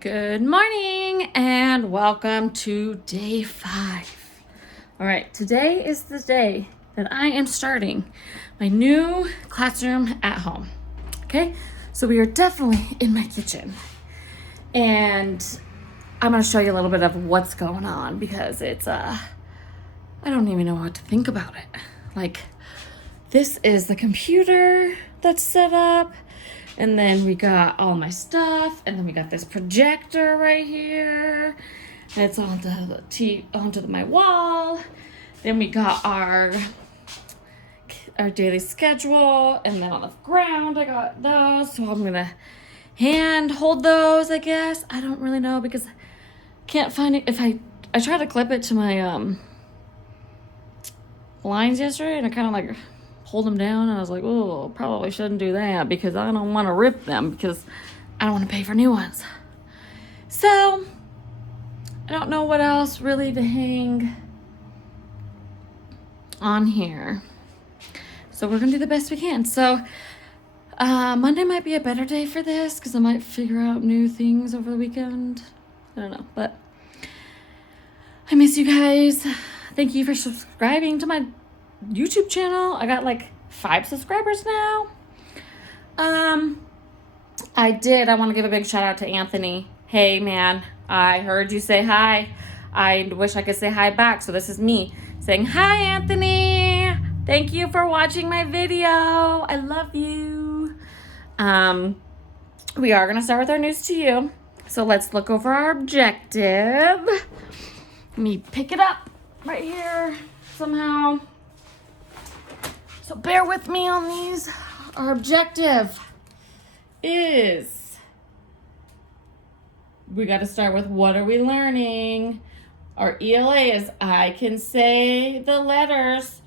Good morning and welcome to day 5. All right, today is the day that I am starting my new classroom at home. Okay, so we are definitely in my kitchen and I'm going to show you a little bit of what's going on because it's, I don't even know what to think about it. Like, this is the computer that's set up. And then we got all my stuff, and then we got this projector right here. And it's onto my wall. Then we got our daily schedule, and then on the ground I got those. So I'm gonna hand hold those, I guess. I don't really know because I can't find it. If I tried to clip it to my blinds yesterday, and I kind of like hold them down, and I was like, oh, probably shouldn't do that because I don't want to rip them because I don't want to pay for new ones. So I don't know what else really to hang on here. So we're gonna do the best we can. So Monday might be a better day for this because I might figure out new things over the weekend. I don't know, but I miss you guys. Thank you for subscribing to my YouTube channel. I got like 5 subscribers now. I want to give a big shout out to Anthony. Hey man, I heard you say hi. I wish I could say hi back. So this is me saying hi, Anthony. Thank you for watching my video. I love you. We are going to start with our news to you. So let's look over our objective. Let me pick it up right here somehow. So bear with me on these. Our objective is, we got to start with what are we learning? Our ELA is I can say the letters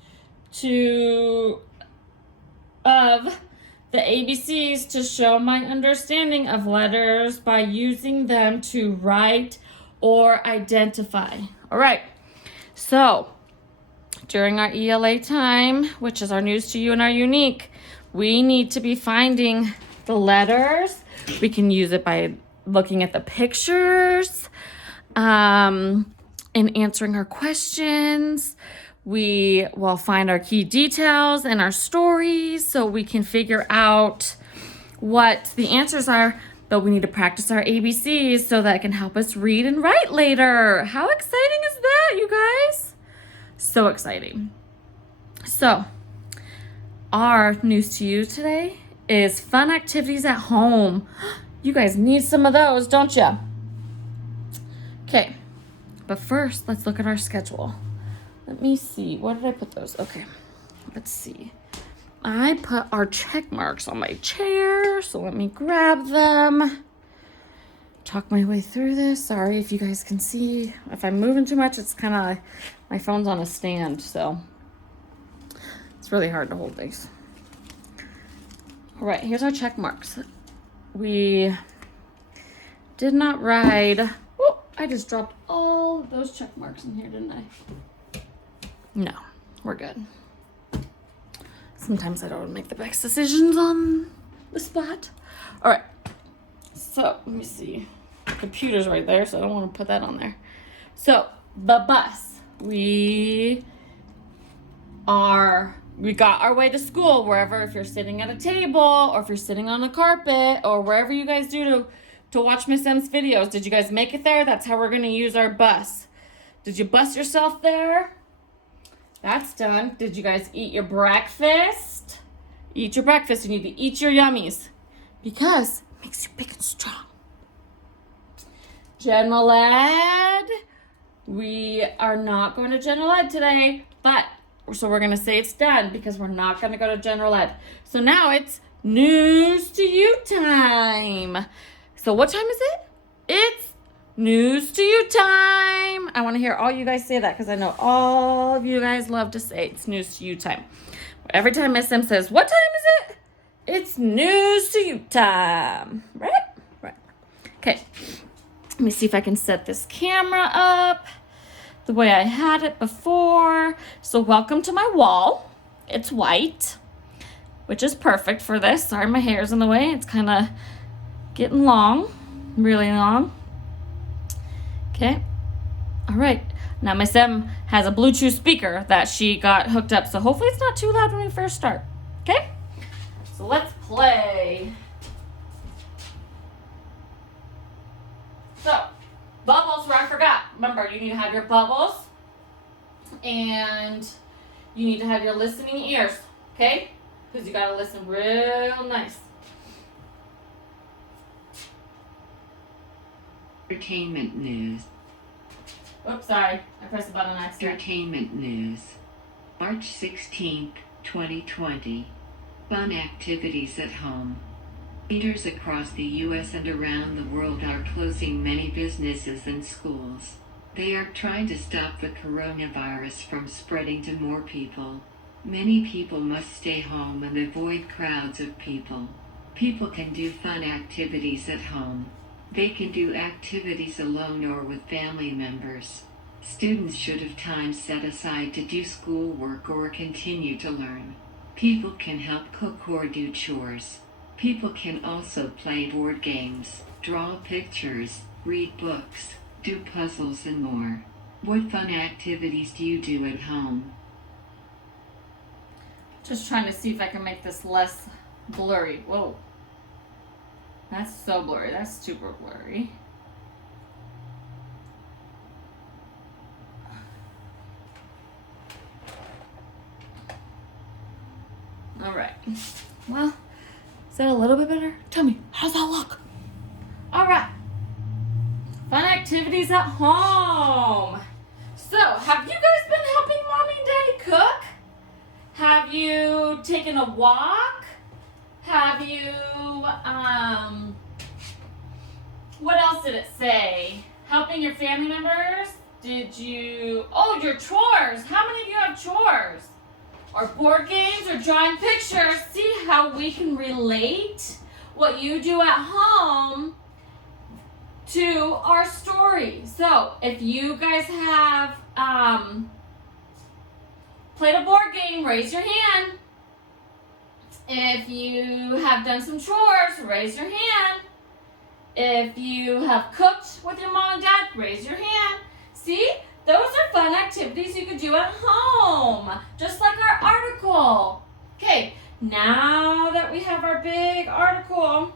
of the ABCs to show my understanding of letters by using them to write or identify. All right. So during our ELA time, which is our news to you and our unique, we need to be finding the letters. We can use it by looking at the pictures and answering our questions. We will find our key details and our stories so we can figure out what the answers are, but we need to practice our ABCs so that it can help us read and write later. How exciting is that, you guys? So exciting. So, our news to you today is fun activities at home. You guys need some of those, don't you? Okay, but first, let's look at our schedule. Let me see. Where did I put those? Okay, let's see. I put our check marks on my chair, so let me grab them. Talk my way through this. Sorry if you guys can see. If I'm moving too much, it's kind of, my phone's on a stand, so it's really hard to hold these. All right, here's our check marks. We did not ride. Oh, I just dropped all of those check marks in here, didn't I? No, we're good. Sometimes I don't make the best decisions on the spot. All right, so let me see. Computer's right there, so I don't want to put that on there. So the bus, we got our way to school wherever, if you're sitting at a table or if you're sitting on a carpet or wherever you guys do to watch Miss M's videos. Did you guys make it there? That's how we're going to use our bus. Did you bus yourself there? That's done. Did you guys eat your breakfast? Eat your breakfast. You need to eat your yummies because it makes you big and strong. General Ed, we are not going to General Ed today, so we're going to say it's done because we're not going to go to General Ed. So now it's news to you time. So what time is it? It's news to you time. I want to hear all you guys say that because I know all of you guys love to say it's news to you time. Every time Miss M says, what time is it? It's news to you time. Right? Right. Okay. Let me see if I can set this camera up the way I had it before. So welcome to my wall. It's white, which is perfect for this. Sorry, my hair's in the way. It's kind of getting long, really long. Okay. All right. Now Miss M has a Bluetooth speaker that she got hooked up, so hopefully it's not too loud when we first start. Okay? So let's play. So, bubbles where I forgot. Remember, you need to have your bubbles and you need to have your listening ears, okay? Because you got to listen real nice. Entertainment news. Oops, sorry. I pressed the button on accident. Entertainment news. March 16th, 2020. Fun activities at home. Leaders across the U.S. and around the world are closing many businesses and schools. They are trying to stop the coronavirus from spreading to more people. Many people must stay home and avoid crowds of people. People can do fun activities at home. They can do activities alone or with family members. Students should have time set aside to do schoolwork or continue to learn. People can help cook or do chores. People can also play board games, draw pictures, read books, do puzzles and more. What fun activities do you do at home? Just trying to see if I can make this less blurry. Whoa. That's so blurry. That's super blurry. All right. Well, is that a little bit better? Tell me, how's that look? All right. Fun activities at home. So, have you guys been helping Mommy and Daddy cook? Have you taken a walk? Have you, what else did it say? Helping your family members? Did you, oh, your chores. How many of you have chores? Or board games or drawing pictures? See how we can relate what you do at home to our story. So if you guys have played a board game, raise your hand. If you have done some chores, raise your hand. If you have cooked with your mom and dad, raise your hand. See, those are fun activities you could do at home, just like our article. Okay, now that we have our big article,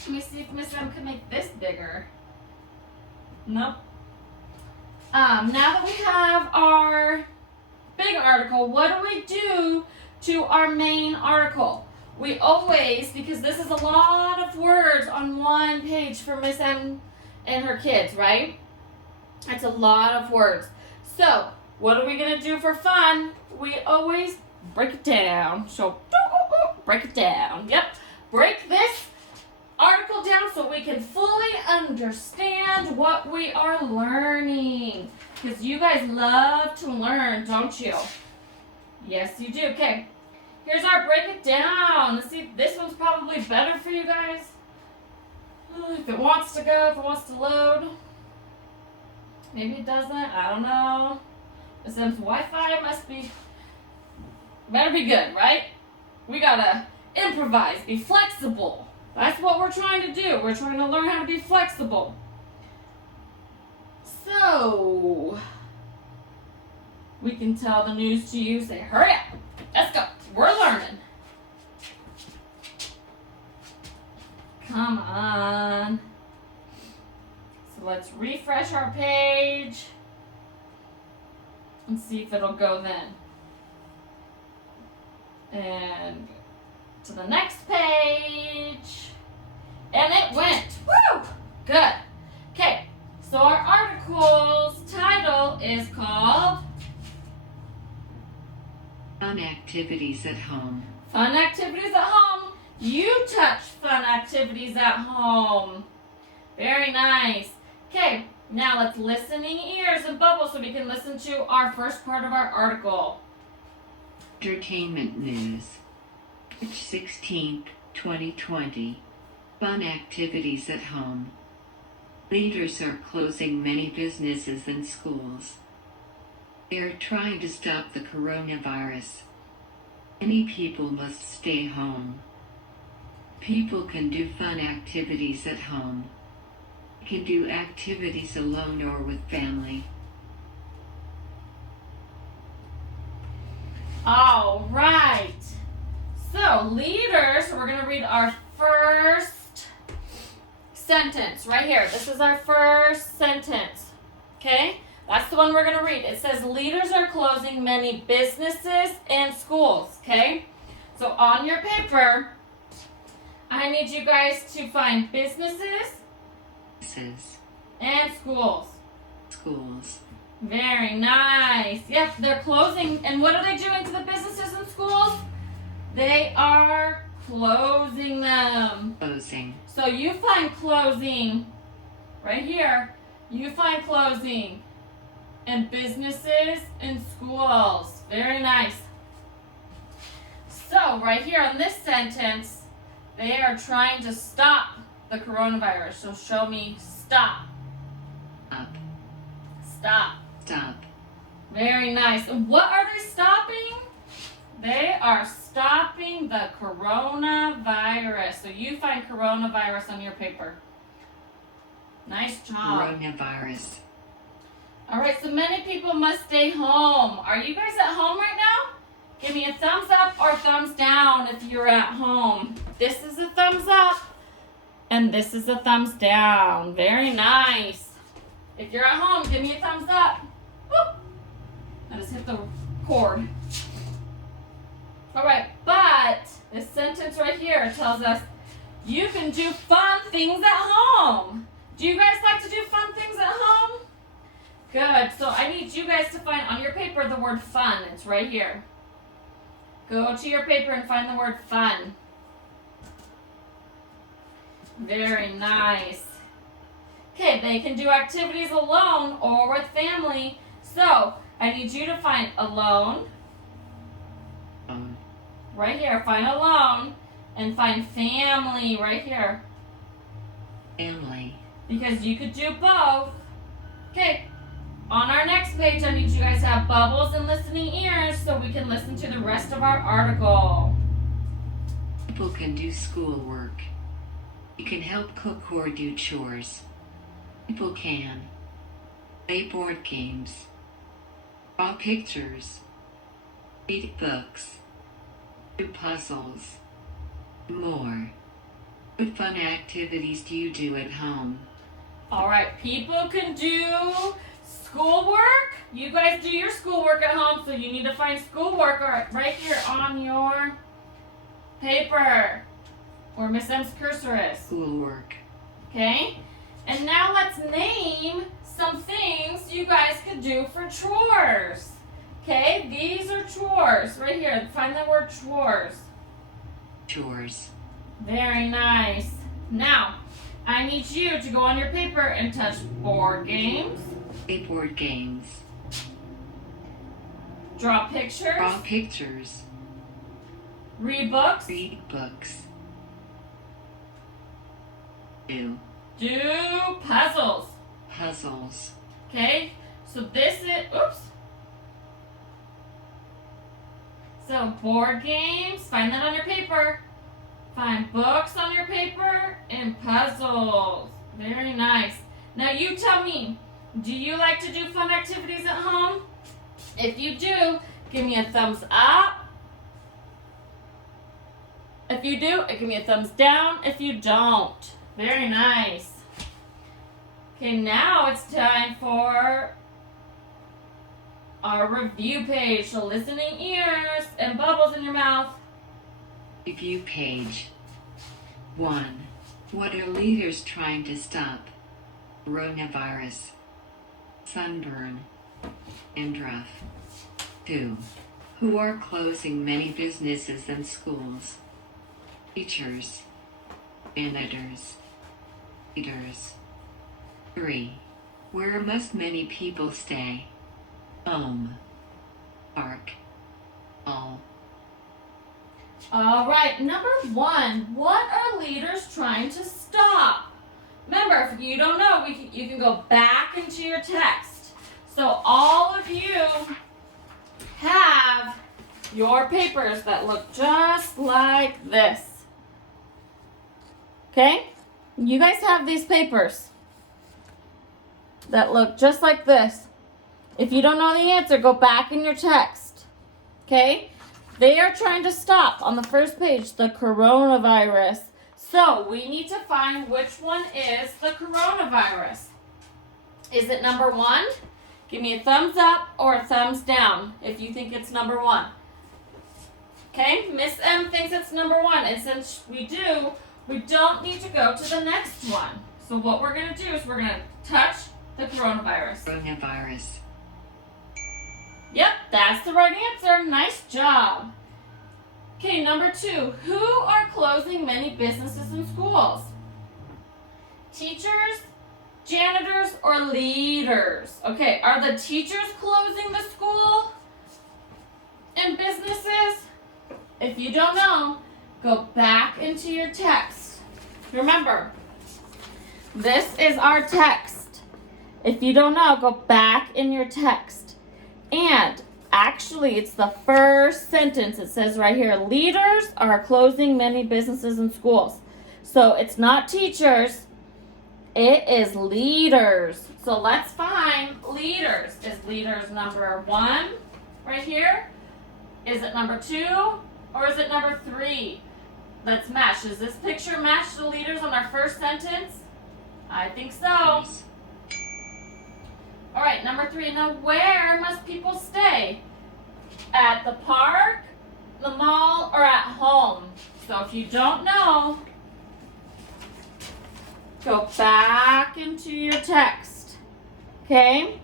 let me see if Miss M can make this bigger. Nope. Now that we have our big article, what do we do to our main article? We always, because this is a lot of words on one page for Miss M and her kids, right? It's a lot of words. So, what are we going to do for fun? We always break it down. So, break it down. Yep. Break this article down so we can fully understand what we are learning. Because you guys love to learn, don't you? Yes, you do. Okay. Here's our break it down. Let's see, this one's probably better for you guys. If it wants to go, if it wants to load. Maybe it doesn't. I don't know. Miss M's Wi-Fi better be good, right? We gotta improvise, be flexible. That's what we're trying to do. We're trying to learn how to be flexible. So, we can tell the news to you, say, hurry up. Let's go. We're learning. Come on. So let's refresh our page and see if it'll go then. And to the next page. And it went. Woo! Good. Okay. So our article's title is called Fun activities at home. Fun activities at home. You touch fun activities at home. Very nice. Okay, now let's listening ears and bubbles so we can listen to our first part of our article. Entertainment news. March 16th, 2020. Fun activities at home. Leaders are closing many businesses and schools. They are trying to stop the coronavirus. Many people must stay home. People can do fun activities at home. They can do activities alone or with family. All right. So, leaders, we're going to read our first sentence right here. This is our first sentence. Okay? That's the one we're going to read. It says, leaders are closing many businesses and schools. Okay? So, on your paper, I need you guys to find businesses and schools. Schools. Very nice. Yep, they're closing. And what are they doing to the businesses and schools? They are closing them. Closing. So you find closing right here. You find closing in businesses and schools. Very nice. So right here on this sentence, they are trying to stop the coronavirus. So show me stop. Up. Stop. Stop. Very nice. And what are they stopping? They are stopping the coronavirus. So you find coronavirus on your paper. Nice job. Coronavirus. All right, so many people must stay home. Are you guys at home right now? Give me a thumbs up or thumbs down if you're at home. This is a thumbs up and this is a thumbs down. Very nice. If you're at home, give me a thumbs up. Woo! I just hit the cord. All right, but this sentence right here tells us you can do fun things at home. Do you guys like to do fun things at home? Good. So I need you guys to find on your paper the word fun. It's right here. Go to your paper and find the word fun. Very nice. Okay, they can do activities alone or with family. So I need you to find alone. Right here, find alone. And find family right here. Family. Because you could do both. Okay, on our next page, I need you guys to have bubbles and listening ears so we can listen to the rest of our article. People can do schoolwork. You can help cook or do chores. People can play board games, draw pictures, read books, do puzzles, more. What fun activities do you do at home? All right, people can do schoolwork. You guys do your schoolwork at home, so you need to find schoolwork right here on your paper where Miss M's cursor is. Schoolwork. Okay? And now let's name some things you guys could do for chores. Okay? These are chores right here. Find the word chores. Chores. Very nice. Now, I need you to go on your paper and touch board games. Play board games. Draw pictures. Draw pictures. Read books. Read books. Do puzzles. puzzles. Okay? So this is, oops. So board games, find that on your paper. Find books on your paper and puzzles. Very nice. Now you tell me, do you like to do fun activities at home? If you do, give me a thumbs up. If you do, give me a thumbs down. If you don't, very nice. Okay, now it's time for our review page. So listening ears and bubbles in your mouth. Review page. 1. What are leaders trying to stop? Coronavirus, sunburn, dandruff. 2. Who are closing many businesses and schools? Teachers, janitors, leaders. 3. Where must many people stay? Home, park, all. All right, number 1, what are leaders trying to stop? Remember, if you don't know, you can go back into your text. So all of you have your papers that look just like this. Okay? You guys have these papers. that look just like this. If you don't know the answer, go back in your text. Okay? They are trying to stop on the first page the coronavirus. So we need to find which one is the coronavirus. Is it number 1? Give me a thumbs up or a thumbs down if you think it's number 1. Okay, Miss M thinks it's number 1, and since we do, we don't need to go to the next one. So what we're going to do is we're going to touch the coronavirus. Coronavirus. Yep, that's the right answer. Nice job. Okay, number 2. Who are closing many businesses and schools? Teachers, janitors, or leaders? Okay, are the teachers closing the school and businesses? If you don't know, go back into your text. Remember, this is our text. If you don't know, go back in your text. And actually, it's the first sentence. It says right here, leaders are closing many businesses and schools. So it's not teachers, it is leaders. So let's find leaders. Is leaders number 1 right here? Is it number 2? Or is it number 3? Let's match. Does this picture match the leaders on our first sentence? I think so. Yes. All right, number 3. Now, where must people stay? At the park, the mall, or at home? So if you don't know, go back into your text. Okay?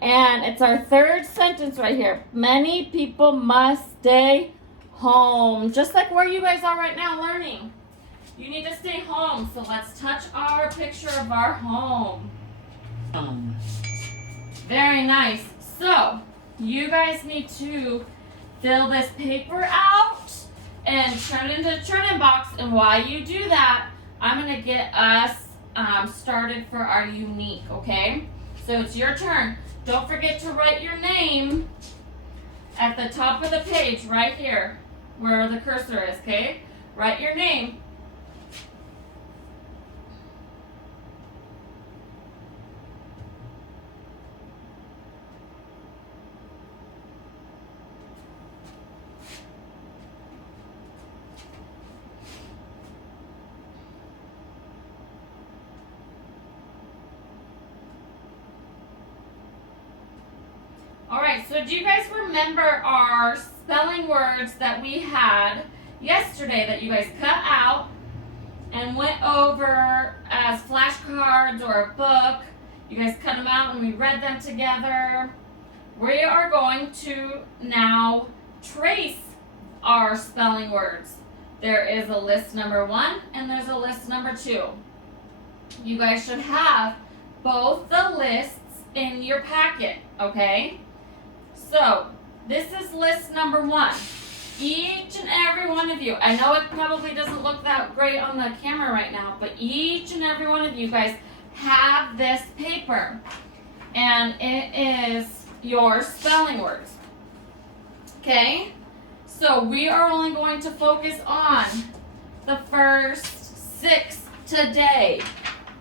And it's our third sentence right here. Many people must stay home. Just like where you guys are right now learning. You need to stay home. So let's touch our picture of our home. Home. Very nice. So, you guys need to fill this paper out and turn it into a turn-in box. And while you do that, I'm going to get us started for our unique, okay? So, it's your turn. Don't forget to write your name at the top of the page right here where the cursor is, okay? Write your name. Alright, so do you guys remember our spelling words that we had yesterday that you guys cut out and went over as flashcards or a book? You guys cut them out and we read them together. We are going to now trace our spelling words. There is a list number 1 and there's a list number 2. You guys should have both the lists in your packet, okay? So, this is list number 1. Each and every one of you, I know it probably doesn't look that great on the camera right now, but each and every one of you guys have this paper. And it is your spelling words. Okay? So, we are only going to focus on the first 6 today.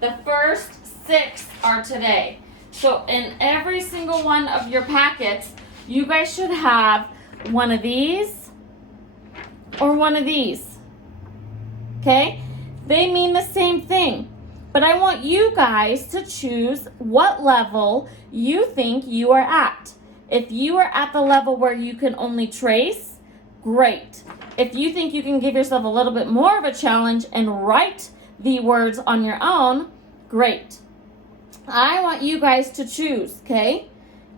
The first 6 are today. So, in every single one of your packets, you guys should have one of these or one of these. Okay? They mean the same thing. But I want you guys to choose what level you think you are at. If you are at the level where you can only trace, great. If you think you can give yourself a little bit more of a challenge and write the words on your own, great. I want you guys to choose, okay?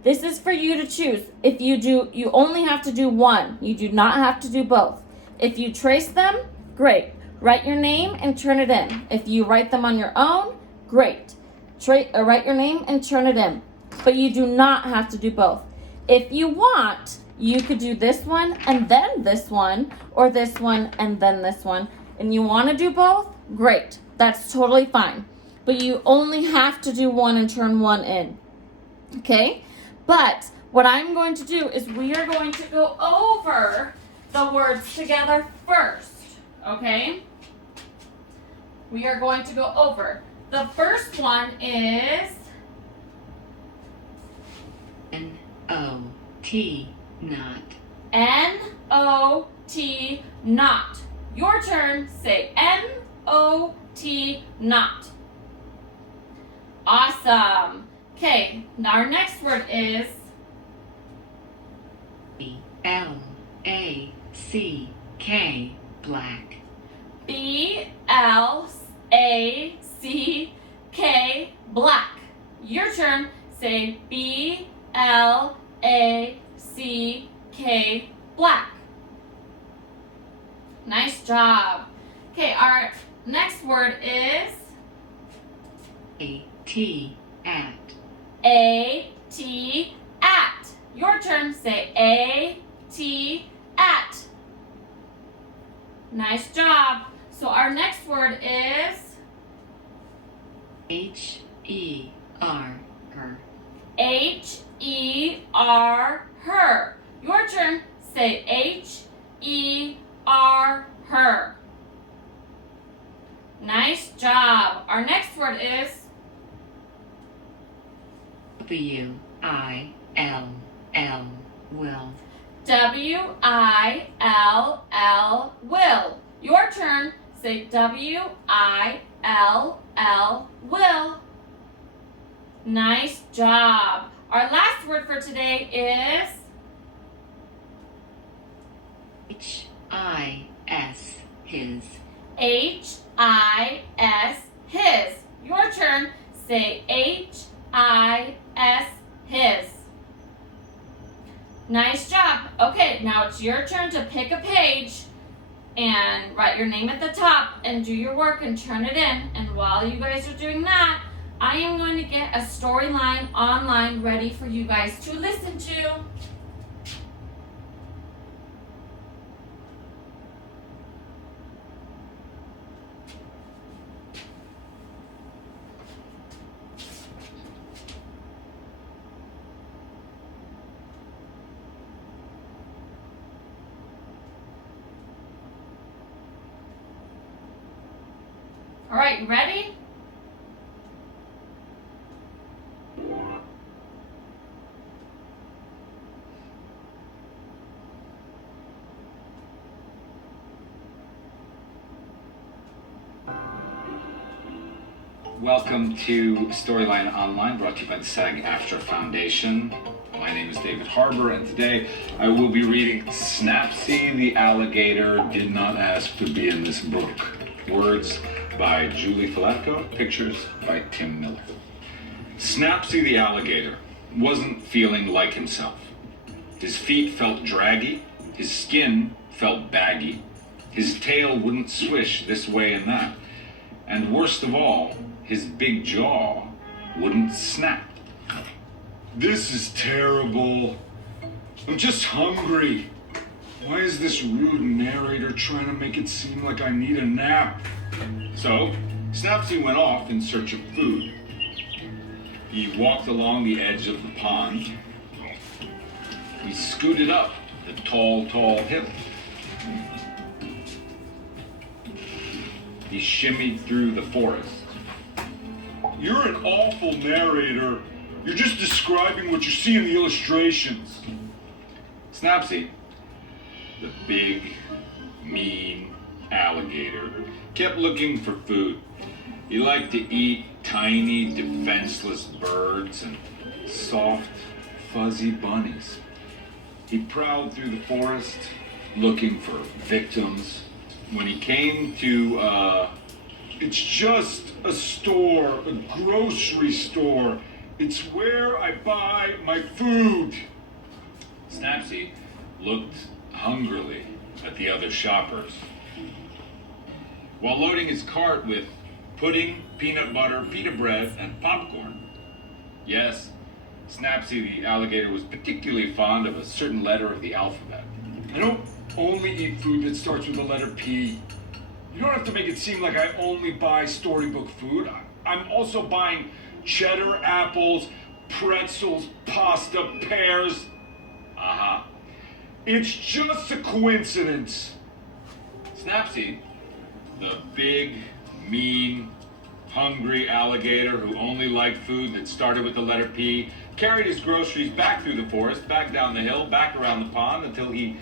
This is for you to choose. If you do, you only have to do one. You do not have to do both. If you trace them, great. Write your name and turn it in. If you write them on your own, great. Write your name and turn it in. But you do not have to do both. If you want, you could do this one and then this one, or this one and then this one. And you want to do both, great. That's totally fine. But you only have to do one and turn one in. Okay? But what I'm going to do is we are going to go over the words together first. Okay? We are going to go over. The first one is T, not. N-O-T, not. Your turn. Say N-O-T, not. Awesome. Okay, now our next word is B-L-A-C-K, black. B-L-A-C-K, black. Your turn. Say B-L-A-C-K, black. Nice job. Okay, our next word is A-T, at. A-T, at. Your turn. Say A-T, at. Nice job. So our next word is H-E-R, her. H-E-R, her. Your turn. Say H-E-R, her. Nice job. Our next word is W-I-L-L, will. W-I-L-L, will. Your turn. Say W-I-L-L, will. Nice job. Our last word for today is H-I-S, his. H-I-S, his. Your turn. Say H-I-S, his. Nice job. Okay, now it's your turn to pick a page and write your name at the top and do your work and turn it in. And while you guys are doing that, I am going to get a storyline online ready for you guys to listen to. All right, you ready? Welcome to Storyline Online, brought to you by the SAG-AFTRA Foundation. My name is David Harbour, and today I will be reading Snapsy the Alligator Did Not Ask to Be in This Book. Words by Julie Filatko, pictures by Tim Miller. Snapsy the Alligator wasn't feeling like himself. His feet felt draggy, his skin felt baggy, his tail wouldn't swish this way and that, and worst of all, his big jaw wouldn't snap. This is terrible. I'm just hungry. Why is this rude narrator trying to make it seem like I need a nap? So, Snapsy went off in search of food. He walked along the edge of the pond. He scooted up the tall hill. He shimmied through the forest. You're an awful narrator. You're just describing what you see in the illustrations. Snapsy, the big, mean alligator, kept looking for food. He liked to eat tiny, defenseless birds and soft, fuzzy bunnies. He prowled through the forest looking for victims. When he came to, It's just a store, a grocery store. It's where I buy my food. Snapsy looked hungrily at the other shoppers. While loading his cart with pudding, peanut butter, pita bread, and popcorn. Yes, Snapsy the alligator was particularly fond of a certain letter of the alphabet. I don't only eat food that starts with the letter P. You don't have to make it seem like I only buy storybook food. I'm also buying cheddar apples, pretzels, pasta, pears. Aha. It's just a coincidence. Snapsy, the big, mean, hungry alligator who only liked food that started with the letter P carried his groceries back through the forest, back down the hill, back around the pond until he